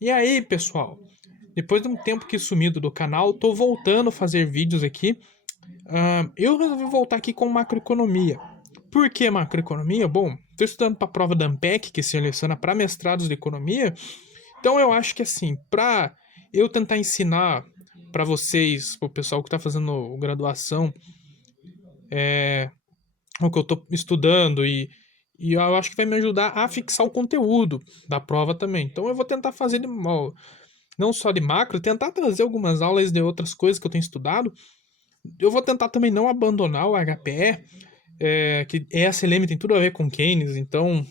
E aí, pessoal? Depois de um tempo que sumido do canal, tô voltando a fazer vídeos aqui. Eu resolvi voltar aqui com macroeconomia. Por que macroeconomia? Bom, estou estudando para a prova da ANPEC, que seleciona para mestrados de economia. Então eu acho que assim, para eu tentar ensinar para vocês, para o pessoal que está fazendo graduação, o que eu estou estudando e eu acho que vai me ajudar a fixar o conteúdo da prova também. Então eu vou tentar fazer não só de macro, tentar trazer algumas aulas de outras coisas que eu tenho estudado. Eu vou tentar também não abandonar o HPE, que ESLM tem tudo a ver com Keynes, então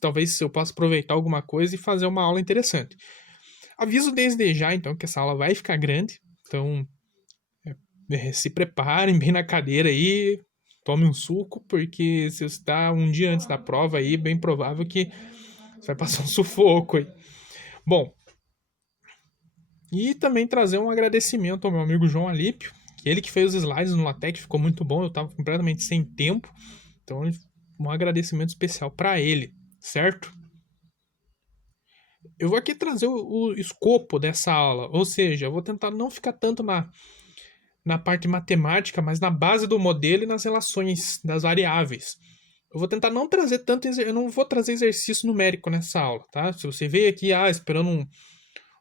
talvez eu possa aproveitar alguma coisa e fazer uma aula interessante. Aviso desde já, então, que essa aula vai ficar grande, então se preparem bem na cadeira aí, tome um suco, porque se você está um dia antes da prova aí, bem provável que você vai passar um sufoco aí. Bom, e também trazer um agradecimento ao meu amigo João Alípio, que ele que fez os slides no LaTeX, ficou muito bom, eu estava completamente sem tempo. Então, um agradecimento especial para ele, certo? Eu vou aqui trazer o escopo dessa aula, ou seja, eu vou tentar não ficar tanto na parte matemática, mas na base do modelo e nas relações das variáveis. Eu vou tentar não trazer tanto, eu não vou trazer exercício numérico nessa aula, tá? Se você veio aqui, esperando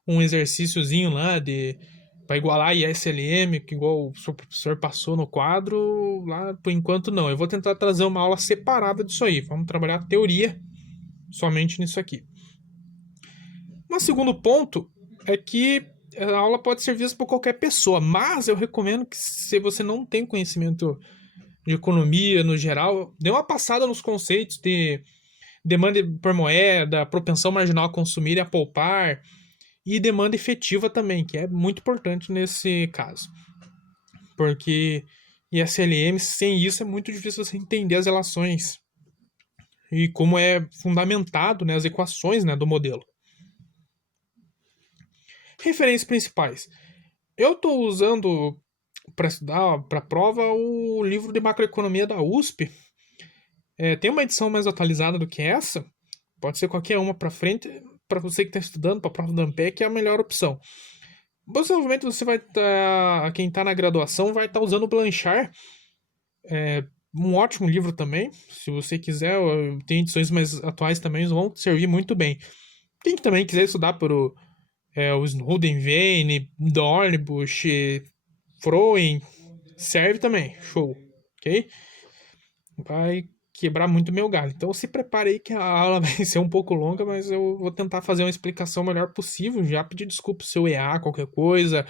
um exercíciozinho lá de para igualar ISLM, que igual o seu professor passou no quadro, lá por enquanto não. Eu vou tentar trazer uma aula separada disso aí. Vamos trabalhar a teoria somente nisso aqui. Um segundo ponto é que a aula pode ser vista por qualquer pessoa, mas eu recomendo que se você não tem conhecimento de economia no geral, dê uma passada nos conceitos de demanda por moeda, propensão marginal a consumir e a poupar, e demanda efetiva também, que é muito importante nesse caso. Porque ISLM, sem isso, é muito difícil você entender as relações e como é fundamentado, né, as equações, né, do modelo. Referências principais. Eu estou usando para estudar para a prova o livro de macroeconomia da USP. Tem uma edição mais atualizada do que essa, pode ser qualquer uma para frente, para você que está estudando para a prova da ANPEC, é a melhor opção. Possivelmente você vai estar. Quem está na graduação vai estar usando o Blanchard, um ótimo livro também. Se você quiser, tem edições mais atuais também, vão servir muito bem. Quem também quiser estudar por o Snowden, Vane, Dornbusch, Froen, serve também. Show. Ok? Vai quebrar muito meu galho. Então se prepare aí que a aula vai ser um pouco longa, mas eu vou tentar fazer uma explicação melhor possível. Já pedir desculpa se eu errar qualquer coisa,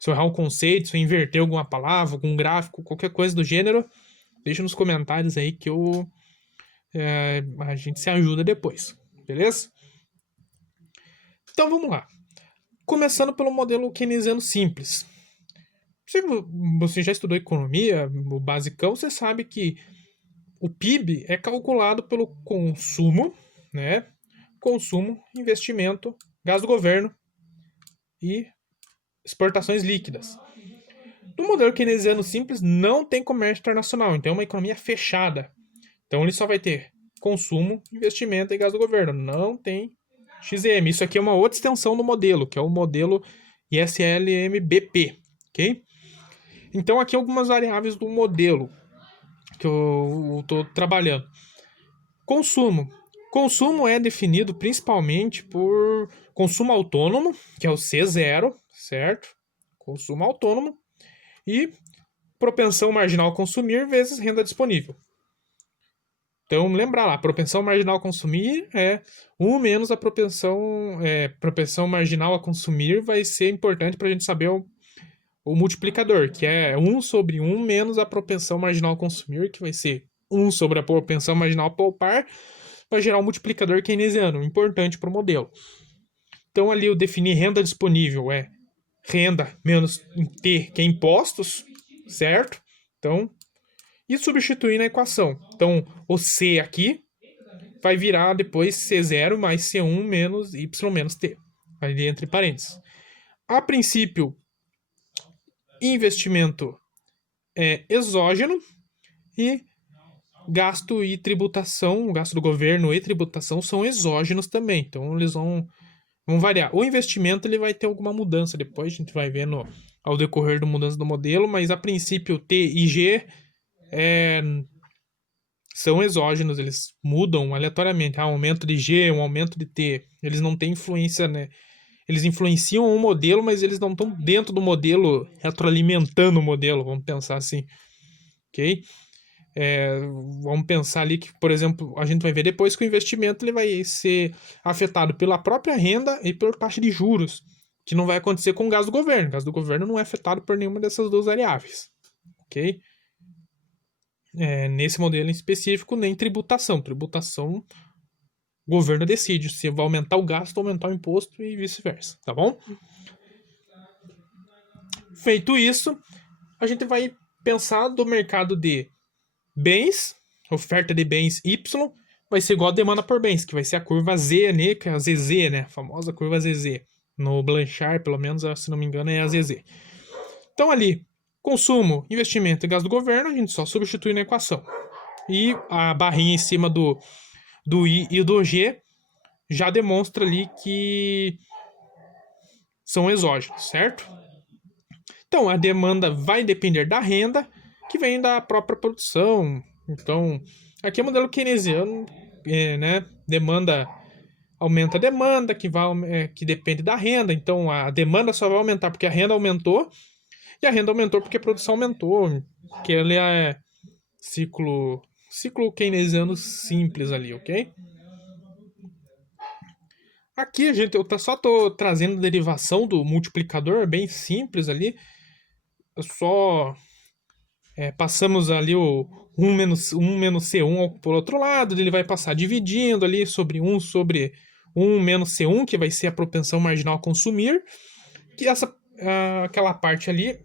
se eu errar um conceito, se eu inverter alguma palavra, algum gráfico, qualquer coisa do gênero. Deixa nos comentários aí que a gente se ajuda depois, beleza? Então vamos lá. Começando pelo modelo keynesiano simples. Se você já estudou economia, o basicão, você sabe que o PIB é calculado pelo consumo, né? Consumo, investimento, gasto do governo e exportações líquidas. No modelo keynesiano simples, não tem comércio internacional, então é uma economia fechada. Então ele só vai ter consumo, investimento e gasto do governo. Não tem XM. Isso aqui é uma outra extensão do modelo, que é o modelo ISLM-BP, ok? Então aqui algumas variáveis do modelo que eu estou trabalhando. Consumo. Consumo é definido principalmente por consumo autônomo, que é o C0, certo? Consumo autônomo. E propensão marginal a consumir vezes renda disponível. Então, lembrar lá, propensão marginal a consumir é 1 menos a propensão marginal a consumir vai ser importante para a gente saber o multiplicador, que é 1 sobre 1 menos a propensão marginal a consumir, que vai ser 1 sobre a propensão marginal a poupar, para gerar um multiplicador keynesiano, importante para o modelo. Então, ali eu defini renda disponível é renda menos T, que é impostos, certo? Então, e substituir na equação. Então, o C aqui vai virar depois C0 mais C1 menos Y menos T. Ali entre parênteses. A princípio, investimento é exógeno e gasto e tributação, o gasto do governo e tributação são exógenos também. Então, eles vão vão variar. O investimento ele vai ter alguma mudança depois, a gente vai vendo ao decorrer da mudança do modelo, mas a princípio T e G são exógenos, eles mudam aleatoriamente. Um aumento de G, um aumento de T. Eles não têm influência, né? Eles influenciam o modelo, mas eles não estão dentro do modelo, retroalimentando o modelo, vamos pensar assim. Ok? Vamos pensar ali que, por exemplo, a gente vai ver depois que o investimento ele vai ser afetado pela própria renda e pela taxa de juros, que não vai acontecer com o gasto do governo. O gasto do governo não é afetado por nenhuma dessas duas variáveis. Ok? Nesse modelo em específico, nem tributação. Tributação, o governo decide se vai aumentar o gasto ou aumentar o imposto e vice-versa, tá bom? Feito isso, a gente vai pensar do mercado de bens, oferta de bens Y, vai ser igual a demanda por bens, que vai ser a curva Z, né, que é a ZZ, né, a famosa curva ZZ. No Blanchard, pelo menos, se não me engano, é a ZZ. Então ali, consumo, investimento e gasto do governo, a gente só substitui na equação. E a barrinha em cima do I e do G já demonstra ali que são exógenos, certo? Então, a demanda vai depender da renda, que vem da própria produção. Então, aqui é o modelo keynesiano, né? Demanda aumenta a demanda, que depende da renda. Então, a demanda só vai aumentar porque a renda aumentou, e a renda aumentou porque a produção aumentou, que ele é ciclo keynesiano simples ali, ok? Aqui eu só tô trazendo derivação do multiplicador, bem simples ali. Só passamos ali o 1 menos C1 por outro lado, ele vai passar dividindo ali sobre 1 menos C1, que vai ser a propensão marginal a consumir, que aquela parte ali,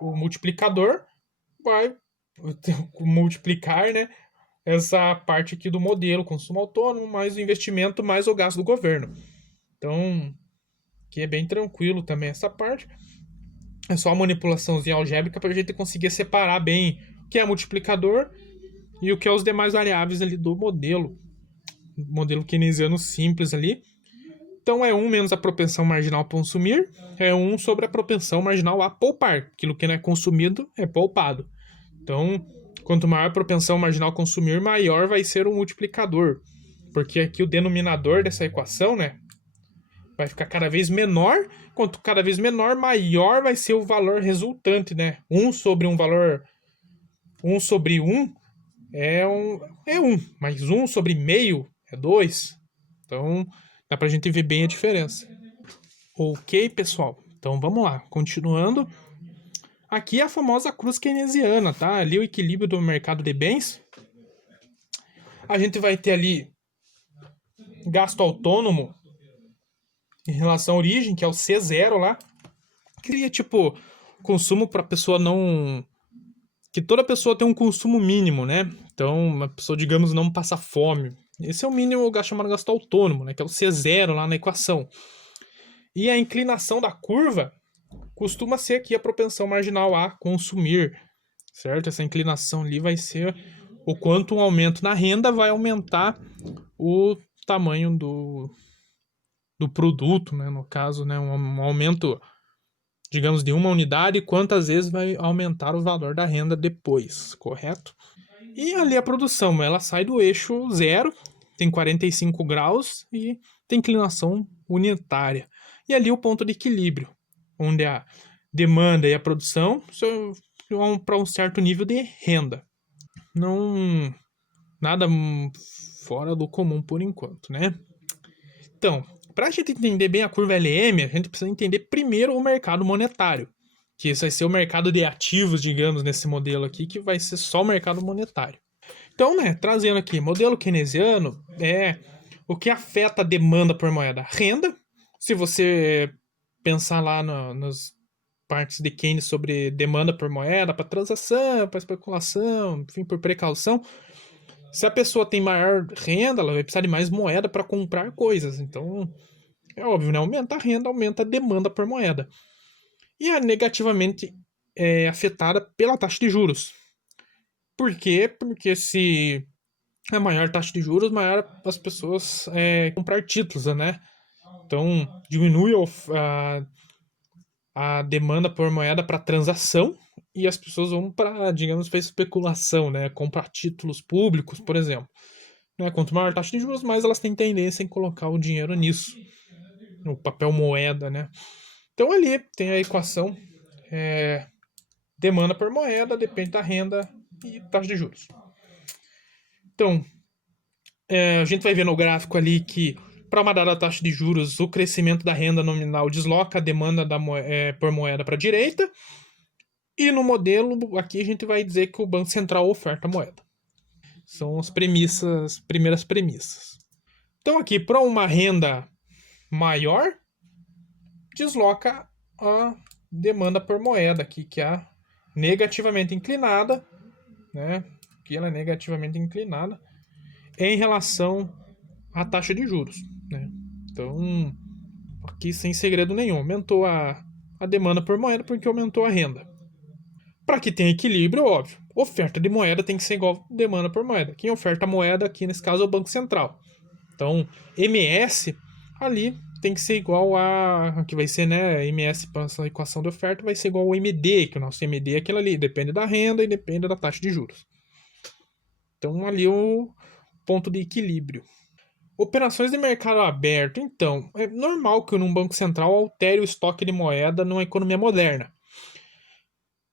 o multiplicador, vai multiplicar, né, essa parte aqui do modelo, consumo autônomo, mais o investimento, mais o gasto do governo. Então, que é bem tranquilo também essa parte. É só uma manipulaçãozinha algébrica para a gente conseguir separar bem o que é multiplicador e o que é os demais variáveis ali do modelo keynesiano simples ali. Então é 1 menos a propensão marginal a consumir, é 1 sobre a propensão marginal a poupar. Aquilo que não é consumido é poupado. Então, quanto maior a propensão marginal a consumir, maior vai ser o multiplicador. Porque aqui o denominador dessa equação, né, vai ficar cada vez menor. Quanto cada vez menor, maior vai ser o valor resultante, né? 1 sobre um valor... 1 sobre 1 é 1, mas 1 sobre meio é 2. Então, dá pra gente ver bem a diferença. Ok, pessoal? Então, vamos lá. Continuando. Aqui é a famosa cruz keynesiana, tá? Ali o equilíbrio do mercado de bens. A gente vai ter ali gasto autônomo em relação à origem, que é o C0 lá. Cria, tipo, consumo para a pessoa não... Que toda pessoa tem um consumo mínimo, né? Então, a pessoa, digamos, não passa fome. Esse é o mínimo chamado gasto autônomo, né? Que é o C0 lá na equação. E a inclinação da curva costuma ser aqui a propensão marginal a consumir, certo? Essa inclinação ali vai ser o quanto um aumento na renda vai aumentar o tamanho do produto, né? No caso, né? Um aumento, digamos, de uma unidade, quantas vezes vai aumentar o valor da renda depois, correto? E ali a produção, ela sai do eixo zero, tem 45 graus e tem inclinação unitária. E ali o ponto de equilíbrio, onde a demanda e a produção vão para um certo nível de renda. Não nada fora do comum por enquanto, né? Então, para a gente entender bem a curva LM, a gente precisa entender primeiro o mercado monetário, que esse vai ser o mercado de ativos, digamos, nesse modelo aqui, que vai ser só o mercado monetário. Então, né, trazendo aqui, modelo keynesiano é o que afeta a demanda por moeda. Renda, se você pensar lá nas partes de Keynes sobre demanda por moeda, para transação, para especulação, enfim, por precaução, se a pessoa tem maior renda, ela vai precisar de mais moeda para comprar coisas. Então, é óbvio, né? Aumenta a renda, aumenta a demanda por moeda. E é negativamente afetada pela taxa de juros. Por quê? Porque se a maior taxa de juros, maior as pessoas comprar títulos, né? Então, diminui a demanda por moeda para transação e as pessoas vão para, digamos, para especulação, né? Comprar títulos públicos, por exemplo. Né? Quanto maior a taxa de juros, mais elas têm tendência em colocar o dinheiro nisso, no papel moeda, né? Então ali tem a equação demanda por moeda, depende da renda e taxa de juros. Então, a gente vai ver no gráfico ali que para uma dada taxa de juros, o crescimento da renda nominal desloca a demanda por moeda para a direita. E no modelo, aqui a gente vai dizer que o Banco Central oferta moeda. São as primeiras premissas. Então aqui, para uma renda maior, desloca a demanda por moeda aqui, que é negativamente inclinada, né? Aqui ela é negativamente inclinada em relação à taxa de juros, né? Então, aqui sem segredo nenhum, aumentou a demanda por moeda porque aumentou a renda. Para que tenha equilíbrio, óbvio, oferta de moeda tem que ser igual a demanda por moeda. Quem oferta moeda aqui nesse caso é o Banco Central. Então, MS ali tem que ser igual a que vai ser, né, MS para essa equação de oferta vai ser igual ao MD, que o nosso MD é aquilo ali, depende da renda e depende da taxa de juros. Então, ali o ponto de equilíbrio. Operações de mercado aberto. Então, é normal que um banco central altere o estoque de moeda numa economia moderna.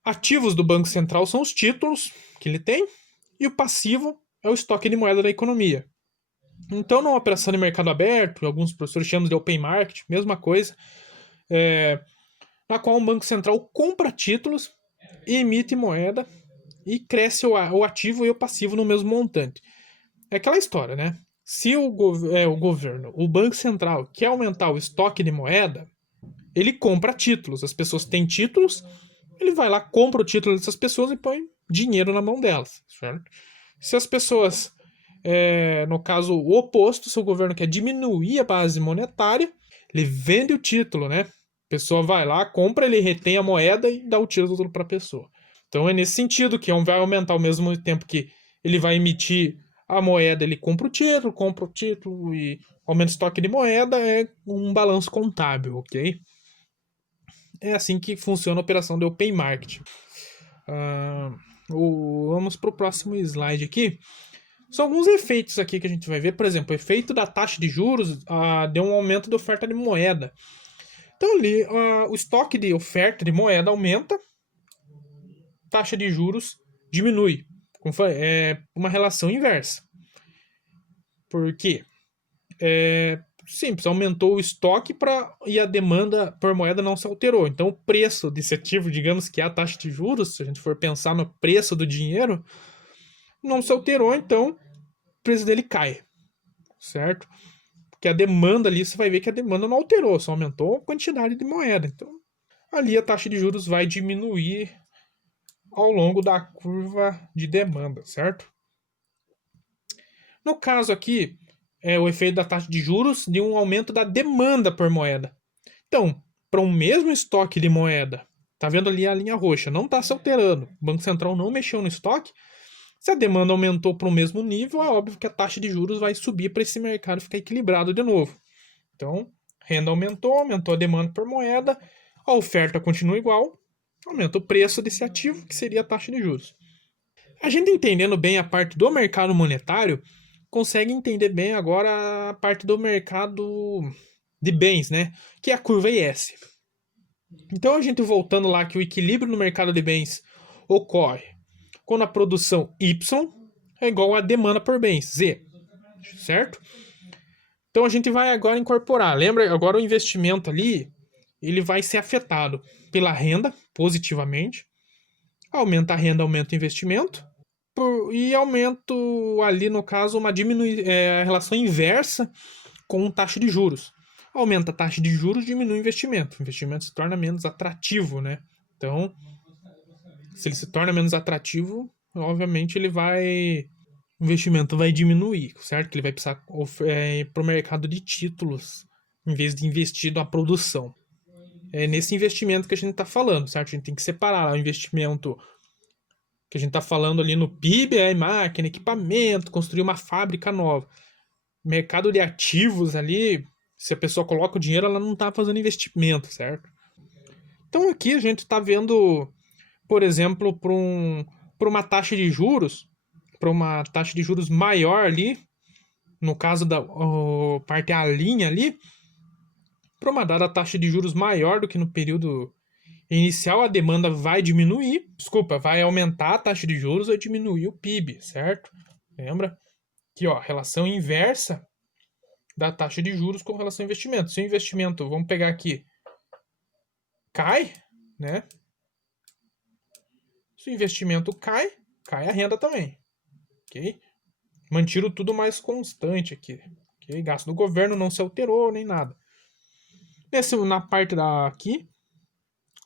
Ativos do Banco Central são os títulos que ele tem e o passivo é o estoque de moeda da economia. Então, numa operação de mercado aberto, alguns professores chamam de open market, mesma coisa, na qual um Banco Central compra títulos, emite moeda e cresce o ativo e o passivo no mesmo montante. É aquela história, né? Se o governo, o Banco Central, quer aumentar o estoque de moeda, ele compra títulos. As pessoas têm títulos, ele vai lá, compra o título dessas pessoas e põe dinheiro na mão delas, certo? Se as pessoas, no caso o oposto, se o governo quer diminuir a base monetária, ele vende o título, né? A pessoa vai lá, compra, ele retém a moeda e dá o título para a pessoa. Então é nesse sentido que vai aumentar ao mesmo tempo que ele vai emitir a moeda, ele compra o título e aumenta o estoque de moeda, é um balanço contábil, ok? É assim que funciona a operação de open market. Vamos para o próximo slide aqui. São alguns efeitos aqui que a gente vai ver. Por exemplo, o efeito da taxa de juros deu um aumento de oferta de moeda. Então ali, o estoque de oferta de moeda aumenta, taxa de juros diminui. É uma relação inversa. Por quê? Simples, aumentou o estoque e a demanda por moeda não se alterou. Então, o preço desse ativo, digamos que é a taxa de juros, se a gente for pensar no preço do dinheiro, não se alterou, então o preço dele cai, certo? Porque a demanda ali, você vai ver que a demanda não alterou, só aumentou a quantidade de moeda. Então, ali a taxa de juros vai diminuir ao longo da curva de demanda, certo? No caso aqui, é o efeito da taxa de juros de um aumento da demanda por moeda. Então, para um mesmo estoque de moeda, tá vendo ali a linha roxa, não está se alterando. O Banco Central não mexeu no estoque. Se a demanda aumentou para o mesmo nível, é óbvio que a taxa de juros vai subir para esse mercado ficar equilibrado de novo. Então, renda aumentou a demanda por moeda, a oferta continua igual, aumenta o preço desse ativo, que seria a taxa de juros. A gente entendendo bem a parte do mercado monetário, consegue entender bem agora a parte do mercado de bens, né? Que é a curva IS. Então, a gente voltando lá que o equilíbrio no mercado de bens ocorre quando a produção Y é igual à demanda por bens, Z, certo? Então, a gente vai agora incorporar. Lembra, agora o investimento ali, ele vai ser afetado pela renda, positivamente. Aumenta a renda, aumenta o investimento. E aumento ali, no caso, uma a relação inversa com taxa de juros. Aumenta a taxa de juros, diminui o investimento. O investimento se torna menos atrativo, né? Então, se ele se torna menos atrativo, obviamente o investimento vai diminuir, certo? Que ele vai precisar para o mercado de títulos, em vez de investir na produção. É nesse investimento que a gente está falando, certo? A gente tem que separar o investimento que a gente está falando ali no PIB é máquina, equipamento, construir uma fábrica nova. Mercado de ativos ali, se a pessoa coloca o dinheiro, ela não está fazendo investimento, certo? Então aqui a gente está vendo, por exemplo, para uma taxa de juros, para uma taxa de juros maior ali, no caso da parte A linha ali, para uma dada taxa de juros maior do que no período inicial, a demanda vai diminuir, desculpa, vai aumentar a taxa de juros ou diminuir o PIB, certo? Lembra? Aqui, ó, relação inversa da taxa de juros com relação ao investimento. Se o investimento, vamos pegar aqui, cai, né? Se o investimento cai, cai a renda também, ok? Mantido tudo mais constante aqui, ok? Gasto do governo não se alterou nem nada. Na parte aqui,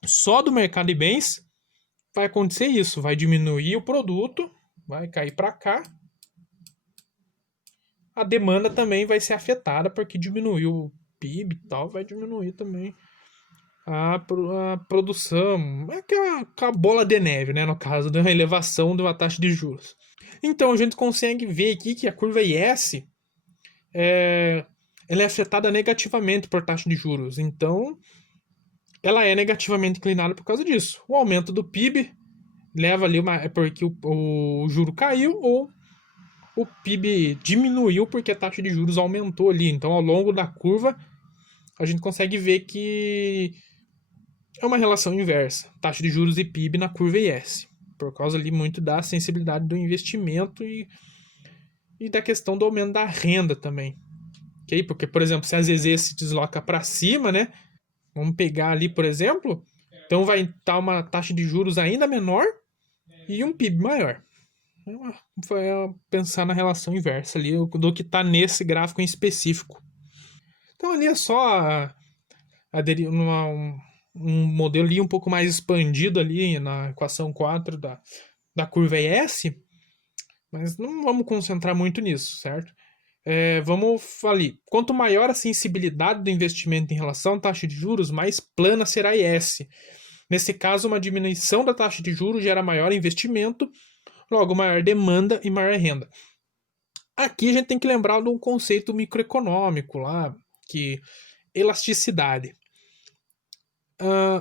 só do mercado de bens, vai acontecer isso, vai diminuir o produto, vai cair para cá. A demanda também vai ser afetada porque diminuiu o PIB e tal, vai diminuir também a produção. É aquela bola de neve, né? No caso da elevação de uma taxa de juros. Então a gente consegue ver aqui que a curva IS ela é afetada negativamente por taxa de juros. Então ela é negativamente inclinada por causa disso. O aumento do PIB leva ali é porque o juro caiu ou o PIB diminuiu porque a taxa de juros aumentou ali. Então, ao longo da curva, a gente consegue ver que é uma relação inversa, taxa de juros e PIB na curva IS, por causa ali muito da sensibilidade do investimento e da questão do aumento da renda também. Okay? Porque, por exemplo, se a ZZ se desloca para cima, né? Vamos pegar ali, por exemplo, então vai estar uma taxa de juros ainda menor e um PIB maior. Foi pensar na relação inversa ali do que está nesse gráfico em específico. Então ali é só um modelo ali um pouco mais expandido ali na equação 4 da curva IS, mas não vamos concentrar muito nisso, certo? Vamos ali. Quanto maior a sensibilidade do investimento em relação à taxa de juros, mais plana será a IS. Nesse caso, uma diminuição da taxa de juros gera maior investimento, logo maior demanda e maior renda. Aqui a gente tem que lembrar de um conceito microeconômico lá, que elasticidade.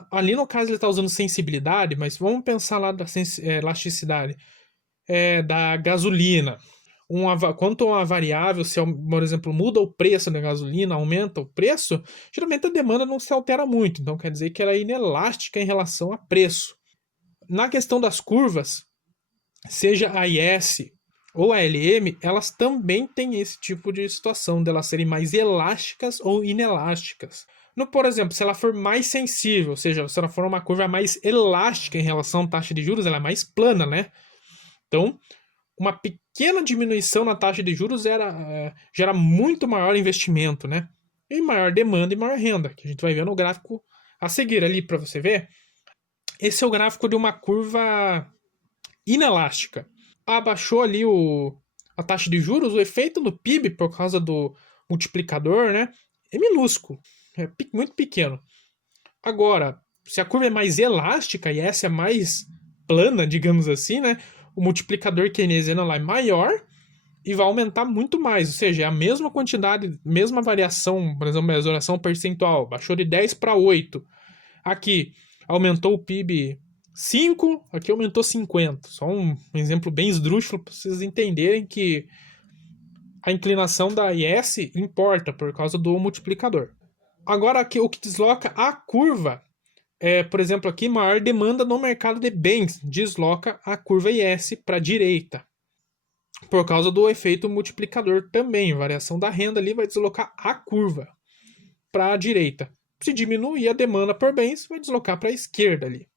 Ali no caso ele está usando sensibilidade, mas vamos pensar lá da elasticidade da gasolina. Quanto a uma variável, se, por exemplo, muda o preço da gasolina, aumenta o preço, geralmente a demanda não se altera muito. Então quer dizer que ela é inelástica em relação a preço. Na questão das curvas, seja a IS ou a LM, elas também têm esse tipo de situação, de elas serem mais elásticas ou inelásticas. Por exemplo, se ela for mais sensível, ou seja, se ela for uma curva mais elástica em relação à taxa de juros, ela é mais plana, né? Então, uma pequena diminuição na taxa de juros gera muito maior investimento, né? E maior demanda e maior renda, que a gente vai ver no gráfico a seguir ali para você ver. Esse é o gráfico de uma curva inelástica. Abaixou ali a taxa de juros, o efeito no PIB por causa do multiplicador, né? É minúsculo, é muito pequeno. Agora, se a curva é mais elástica e essa é mais plana, digamos assim, né? O multiplicador keynesiano lá é maior e vai aumentar muito mais, ou seja, é a mesma quantidade, mesma variação, por exemplo, a variação percentual, baixou de 10 para 8. Aqui, aumentou o PIB 5, aqui aumentou 50. Só um exemplo bem esdrúxulo para vocês entenderem que a inclinação da IS importa por causa do multiplicador. Agora, aqui, o que desloca a curva por exemplo, aqui, maior demanda no mercado de bens desloca a curva IS para a direita. Por causa do efeito multiplicador também. Variação da renda ali vai deslocar a curva para a direita. Se diminuir a demanda por bens, vai deslocar para a esquerda ali.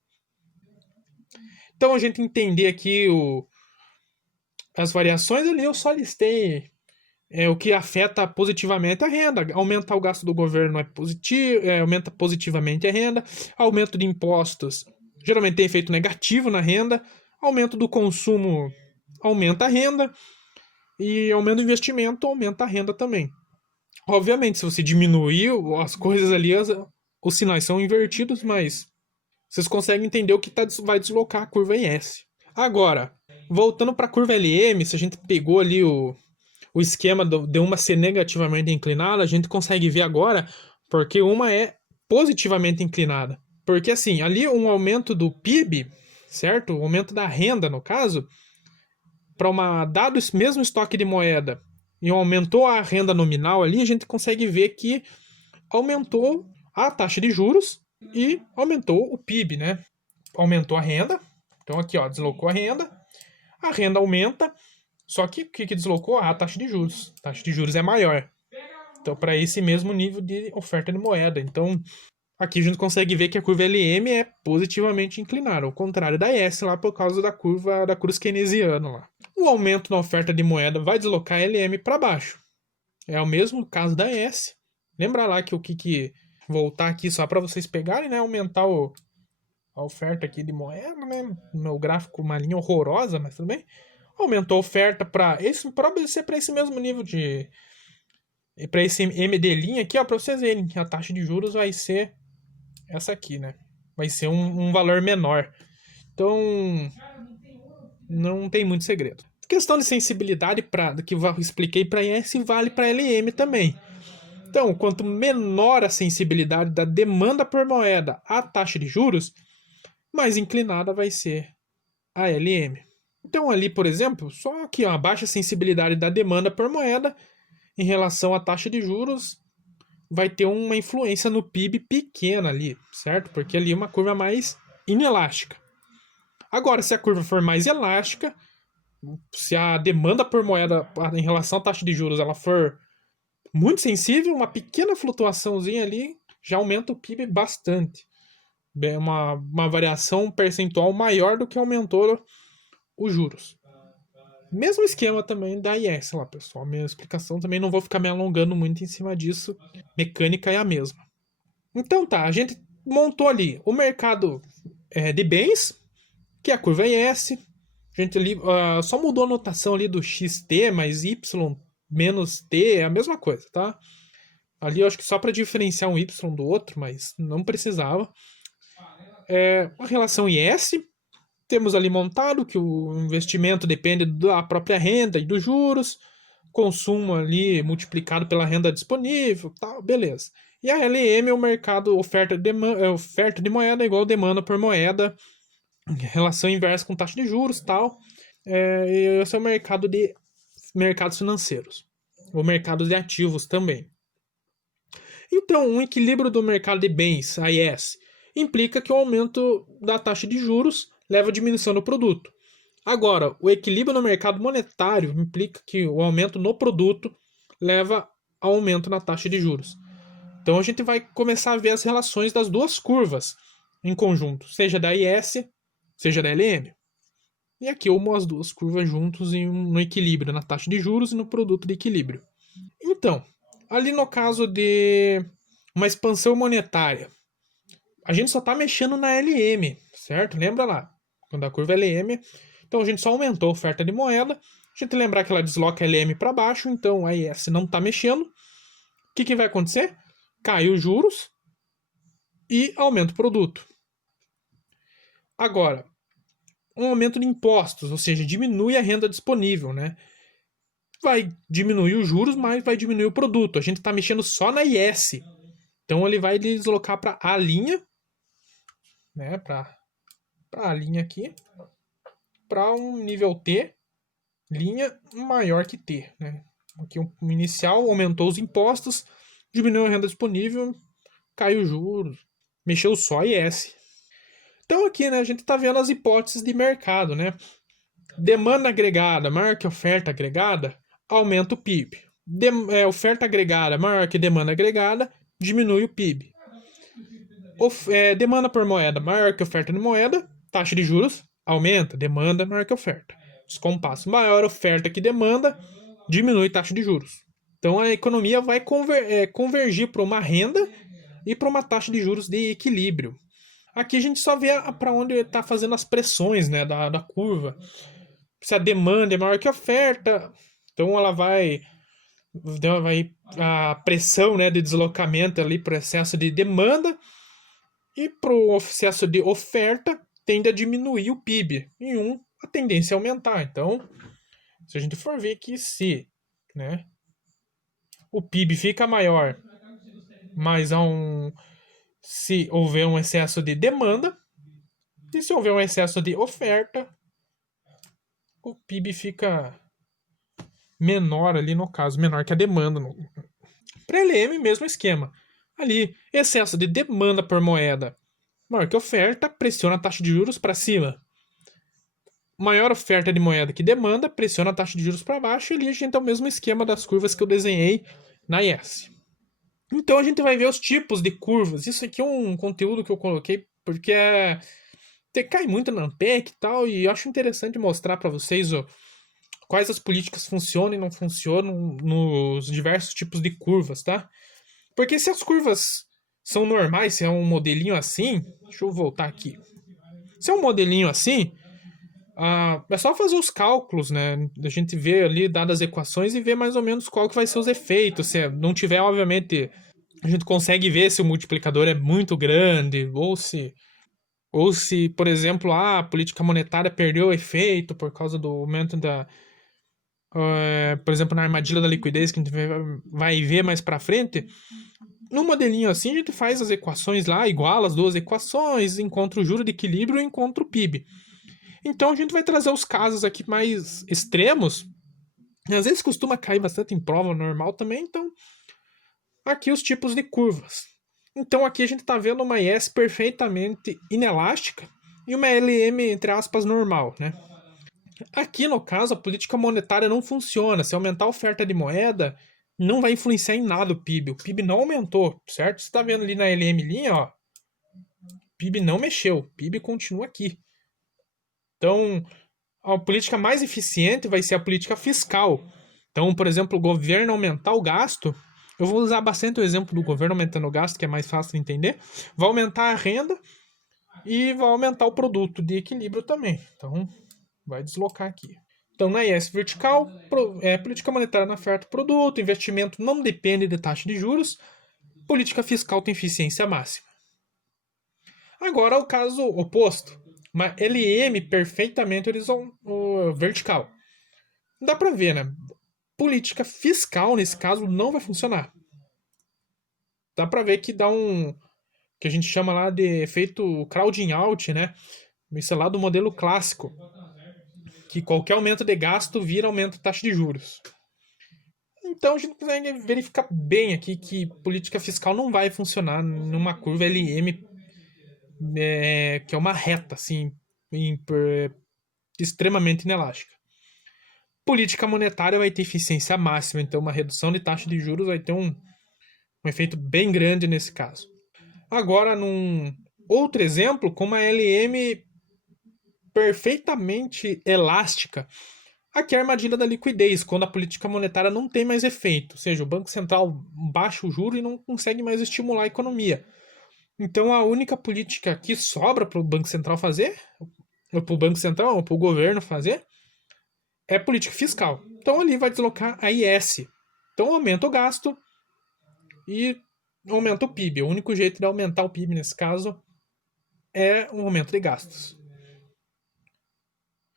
Então, a gente entender aqui as variações ali, eu só listei o que afeta positivamente a renda. Aumentar o gasto do governo aumenta positivamente a renda. Aumento de impostos geralmente tem efeito negativo na renda. Aumento do consumo aumenta a renda. E aumento do investimento aumenta a renda também. Obviamente, se você diminuir as coisas ali, os sinais são invertidos, mas vocês conseguem entender o que vai deslocar a curva em S. Agora, voltando para a curva LM, se a gente pegou ali o esquema de uma ser negativamente inclinada, a gente consegue ver agora porque uma é positivamente inclinada. Porque assim, ali um aumento do PIB, certo? O aumento da renda, no caso, para uma dado esse mesmo estoque de moeda e aumentou a renda nominal ali, a gente consegue ver que aumentou a taxa de juros e aumentou o PIB, né? Aumentou a renda. Então aqui, ó, deslocou a renda aumenta, só que o que deslocou? A taxa de juros. A taxa de juros é maior. Então, para esse mesmo nível de oferta de moeda. Então, aqui a gente consegue ver que a curva LM é positivamente inclinada, ao contrário da S lá por causa da curva da cruz keynesiana lá. O aumento na oferta de moeda vai deslocar a LM para baixo. É o mesmo caso da S. Lembra lá que o que voltar aqui só para vocês pegarem, né? Aumentar a oferta aqui de moeda, né? Meu gráfico, uma linha horrorosa, mas tudo bem. Aumentou a oferta para esse, pode ser para esse mesmo nível de, para esse MD' aqui, ó, para vocês verem que a taxa de juros vai ser essa aqui, né? Vai ser um valor menor. Então, não tem muito segredo. Questão de sensibilidade que eu expliquei para S vale para LM também. Então, quanto menor a sensibilidade da demanda por moeda à taxa de juros, mais inclinada vai ser a LM. Então, ali, por exemplo, só aqui, ó, a baixa sensibilidade da demanda por moeda em relação à taxa de juros vai ter uma influência no PIB pequena ali, certo? Porque ali é uma curva mais inelástica. Agora, se a curva for mais elástica, se a demanda por moeda em relação à taxa de juros ela for muito sensível, uma pequena flutuaçãozinha ali já aumenta o PIB bastante. Uma variação percentual maior do que aumentou os juros. Mesmo esquema também da IS lá, pessoal. Minha explicação também não vou ficar me alongando muito em cima disso. Mecânica é a mesma. Então tá, a gente montou ali o mercado de bens, que é a curva IS. A gente ali só mudou a notação ali do XT mais Y menos T, é a mesma coisa, tá? Ali eu acho que só para diferenciar um Y do outro, mas não precisava. A relação IS, temos ali montado que o investimento depende da própria renda e dos juros, consumo ali multiplicado pela renda disponível, tal, beleza. E a LM é o mercado oferta de moeda igual demanda por moeda, relação inversa com taxa de juros, tal. E esse é o mercado de mercados financeiros, o mercado de ativos também. Então, um equilíbrio do mercado de bens, AIS, implica que o aumento da taxa de juros leva à diminuição do produto. Agora, o equilíbrio no mercado monetário implica que o aumento no produto leva ao aumento na taxa de juros. Então a gente vai começar a ver as relações das duas curvas em conjunto, seja da IS, seja da LM. E aqui eu mostro as duas curvas juntos no equilíbrio, na taxa de juros e no produto de equilíbrio. Então, ali no caso de uma expansão monetária, a gente só está mexendo na LM, certo? Lembra lá, quando a curva é LM, então a gente só aumentou a oferta de moeda. A gente lembrar que ela desloca a LM para baixo, então a IS não está mexendo. O que vai acontecer? Cai os juros e aumenta o produto. Agora, um aumento de impostos, ou seja, diminui a renda disponível, né? Vai diminuir os juros, mas vai diminuir o produto. A gente está mexendo só na IS. Então ele vai deslocar para a linha, né? Para a linha aqui, para um nível T, linha maior que T, né? Aqui o inicial aumentou os impostos, diminuiu a renda disponível, caiu os juros, mexeu só a IS. Então aqui, né, a gente está vendo as hipóteses de mercado, né? Demanda agregada maior que oferta agregada, aumenta o PIB. Oferta agregada maior que demanda agregada, diminui o PIB. Demanda por moeda maior que oferta de moeda, taxa de juros aumenta, demanda maior que oferta. Descompasso maior oferta que demanda, diminui taxa de juros. Então a economia vai convergir para uma renda e para uma taxa de juros de equilíbrio. Aqui a gente só vê para onde está fazendo as pressões, né, da curva. Se a demanda é maior que a oferta, então ela vai a pressão, né, de deslocamento ali para o excesso de demanda e para o excesso de oferta tende a diminuir o PIB em um a tendência é aumentar. Então, se a gente for ver que se, né, o PIB fica maior, mas se houver um excesso de demanda, e se houver um excesso de oferta, o PIB fica menor ali no caso, menor que a demanda. Para LM, mesmo esquema. Ali, excesso de demanda por moeda maior que oferta, pressiona a taxa de juros para cima. Maior oferta de moeda que demanda, pressiona a taxa de juros para baixo. E ali a gente tem o mesmo esquema das curvas que eu desenhei na IS. Então a gente vai ver os tipos de curvas. Isso aqui é um conteúdo que eu coloquei porque cai muito na Ampeg e tal, e eu acho interessante mostrar para vocês quais as políticas funcionam e não funcionam nos diversos tipos de curvas, tá? Porque se as curvas são normais, se é um modelinho assim, deixa eu voltar aqui. Se é um modelinho assim, é só fazer os cálculos, né? A gente vê ali, dadas as equações, e ver mais ou menos qual que vai ser os efeitos. Se não tiver, obviamente, a gente consegue ver se o multiplicador é muito grande, ou se, por exemplo, a política monetária perdeu o efeito por causa do aumento da. Por exemplo, na armadilha da liquidez, que a gente vai ver mais para frente. No modelinho assim, a gente faz as equações lá, iguala as duas equações, encontra o juro de equilíbrio e encontra o PIB. Então a gente vai trazer os casos aqui mais extremos. Às vezes costuma cair bastante em prova normal também, então aqui os tipos de curvas. Então aqui a gente está vendo uma IS perfeitamente inelástica e uma LM, entre aspas, normal, né? Aqui, no caso, a política monetária não funciona. Se aumentar a oferta de moeda, não vai influenciar em nada o PIB. O PIB não aumentou, certo? Você está vendo ali na LM linha, ó. O PIB não mexeu. O PIB continua aqui. Então, a política mais eficiente vai ser a política fiscal. Então, por exemplo, o governo aumentar o gasto. Eu vou usar bastante o exemplo do governo aumentando o gasto, que é mais fácil de entender. Vai aumentar a renda e vai aumentar o produto de equilíbrio também. Então, vai deslocar aqui. Então, na IS vertical, política monetária na oferta do produto, investimento não depende de taxa de juros, política fiscal tem eficiência máxima. Agora, o caso oposto, uma LM perfeitamente vertical. Dá para ver, né? Política fiscal, nesse caso, não vai funcionar. Dá para ver que dá que a gente chama lá de efeito crowding out, né? Isso é lá do modelo clássico, que qualquer aumento de gasto vira aumento de taxa de juros. Então a gente consegue verificar bem aqui que política fiscal não vai funcionar numa curva LM que é uma reta, assim, extremamente inelástica. Política monetária vai ter eficiência máxima, então uma redução de taxa de juros vai ter um efeito bem grande nesse caso. Agora, num outro exemplo, com uma LM perfeitamente elástica, aqui é a armadilha da liquidez, quando a política monetária não tem mais efeito, ou seja, o Banco Central baixa o juro e não consegue mais estimular a economia. Então a única política que sobra para o Banco Central fazer, ou para o Banco Central, ou para o governo fazer, é política fiscal. Então ali vai deslocar a IS. Então aumenta o gasto e aumenta o PIB. O único jeito de aumentar o PIB nesse caso é um aumento de gastos.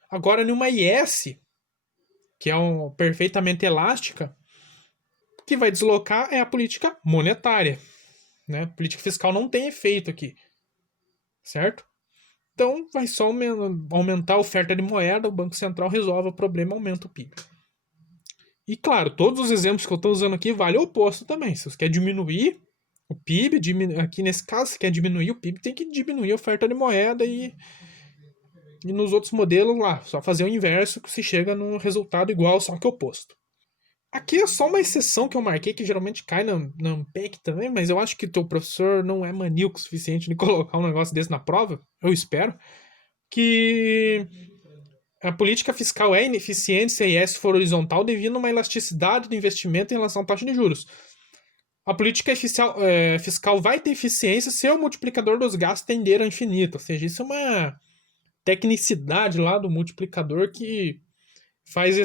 Agora, numa IS, que é perfeitamente elástica, o que vai deslocar é a política monetária. Né? A política fiscal não tem efeito aqui. Certo? Então, vai só aumentar a oferta de moeda, o Banco Central resolve o problema, aumenta o PIB. E, claro, todos os exemplos que eu estou usando aqui vale o oposto também. Se você quer diminuir o PIB, aqui nesse caso, se quer diminuir o PIB, tem que diminuir a oferta de moeda e nos outros modelos lá, só fazer o inverso que se chega num resultado igual, só que oposto. Aqui é só uma exceção que eu marquei, que geralmente cai na Ampeg também, mas eu acho que o teu professor não é maníaco o suficiente de colocar um negócio desse na prova, eu espero, que a política fiscal é ineficiente se a IS for horizontal devido a uma elasticidade do investimento em relação à taxa de juros. A política fiscal vai ter eficiência se o multiplicador dos gastos tender ao infinito, ou seja, isso é uma tecnicidade lá do multiplicador que faz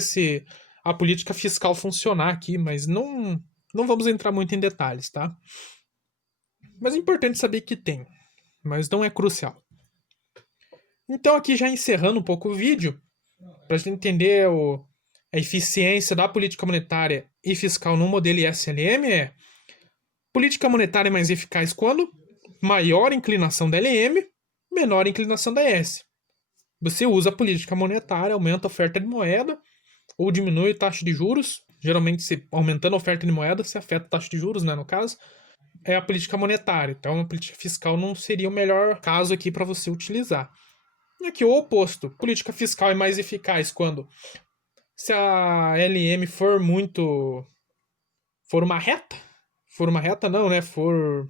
a política fiscal funcionar aqui, mas não vamos entrar muito em detalhes, tá? Mas é importante saber que mas não é crucial. Então aqui já encerrando um pouco o vídeo, Para a gente entender a eficiência da política monetária e fiscal no modelo ISLM é: política monetária mais eficaz quando maior inclinação da LM, menor inclinação da S. Você usa a política monetária, aumenta a oferta de moeda ou diminui a taxa de juros. Geralmente, se aumentando a oferta de moeda, se afeta a taxa de juros, né, no caso. É a política monetária. Então, a política fiscal não seria o melhor caso aqui para você utilizar. E aqui o oposto. Política fiscal é mais eficaz quando, se a LM for uma reta não, né? For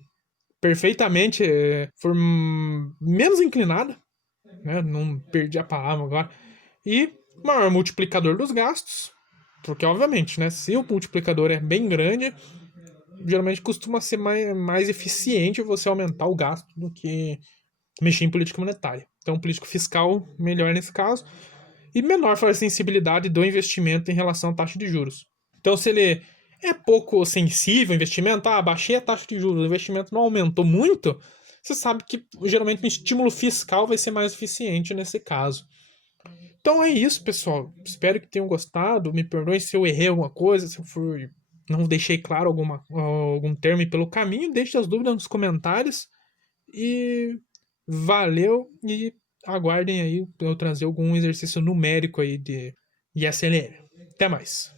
perfeitamente, for menos inclinada, né? Não perdi a palavra agora. E maior multiplicador dos gastos, porque obviamente, né? Se o multiplicador é bem grande, geralmente costuma ser mais eficiente você aumentar o gasto do que mexer em política monetária. Então, política fiscal melhor nesse caso e menor sensibilidade do investimento em relação à taxa de juros. Então, se ele é pouco sensível ao investimento, baixei a taxa de juros, o investimento não aumentou muito, você sabe que geralmente um estímulo fiscal vai ser mais eficiente nesse caso. Então é isso, pessoal. Espero que tenham gostado. Me perdoem se eu errei alguma coisa, se eu não deixei claro algum termo pelo caminho. Deixe as dúvidas nos comentários. E valeu. E aguardem aí eu trazer algum exercício numérico aí de ISLM. Até mais.